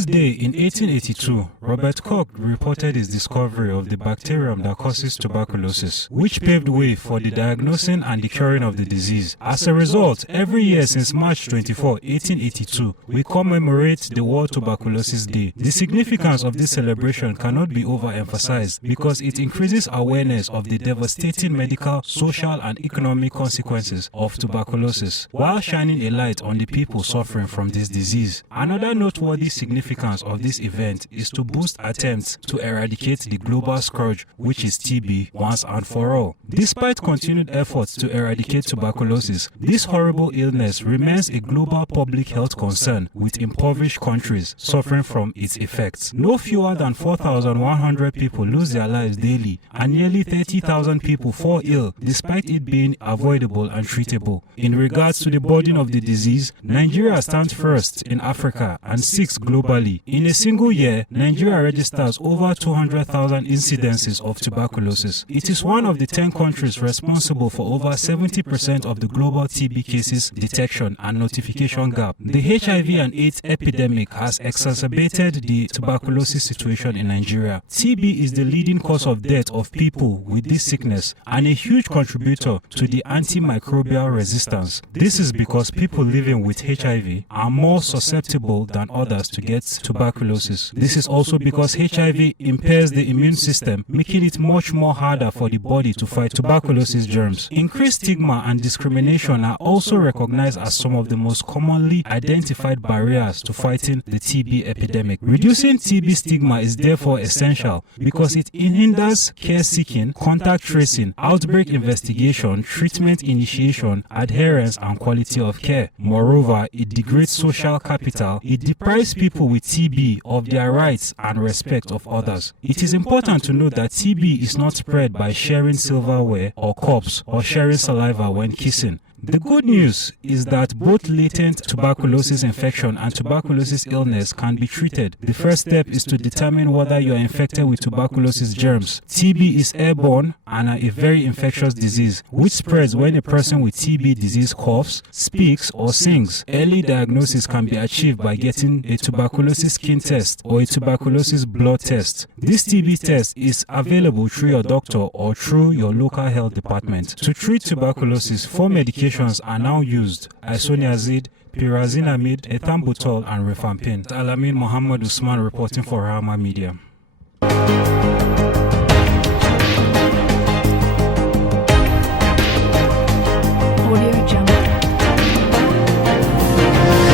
this day in 1882, Robert Koch reported his discovery of the bacterium that causes tuberculosis, which paved way for the diagnosing and the curing of the disease. As a result, every year since March 24, 1882, we commemorate the World Tuberculosis Day. The significance of this celebration cannot be overemphasized because it increases awareness of the devastating medical, social, and economic consequences of tuberculosis, while shining a light on the people suffering from this disease. Another noteworthy significance of this event is to boost attempts to eradicate the global scourge, which is TB, once and for all. Despite continued efforts to eradicate tuberculosis, this horrible illness remains a global public health concern, with impoverished countries suffering from its effects. No fewer than 4,100 people lose their lives daily, and nearly 30,000 people fall ill despite it being avoidable and treatable. In regards to the burden of the disease, Nigeria stands first in Africa and sixth globally. In a single year, Nigeria registers over 200,000 incidences of tuberculosis. It is one of the 10 countries responsible for over 70% of the global TB cases detection and notification gap. The HIV and AIDS epidemic has exacerbated the tuberculosis situation in Nigeria. TB is the leading cause of death of people with this sickness and a huge contributor to the antimicrobial resistance. This is because people living with HIV are more susceptible than others to get tuberculosis. This is also because HIV impairs the immune system, making it much more harder for the body to fight tuberculosis germs. Increased stigma and discrimination are also recognized as some of the most commonly identified barriers to fighting the TB epidemic. Reducing TB stigma is therefore essential because it hinders care seeking, contact tracing, outbreak investigation, treatment initiation, adherence, and quality of care. Moreover, it degrades social capital. It deprives people with TB of their rights and respect of others. It is important to note that TB is not spread by sharing silverware or cups or sharing saliva when kissing. The good news is that both latent tuberculosis infection and tuberculosis illness can be treated. The first step is to determine whether you are infected with tuberculosis germs. TB is airborne and a very infectious disease, which spreads when a person with TB disease coughs, speaks, or sings. Early diagnosis can be achieved by getting a tuberculosis skin test or a tuberculosis blood test. This TB test is available through your doctor or through your local health department. To treat tuberculosis, 4 medications are now used: isoniazid, pyrazinamide, ethambutol, and rifampin. Alamin Mohammed Usman reporting for Rahama Media.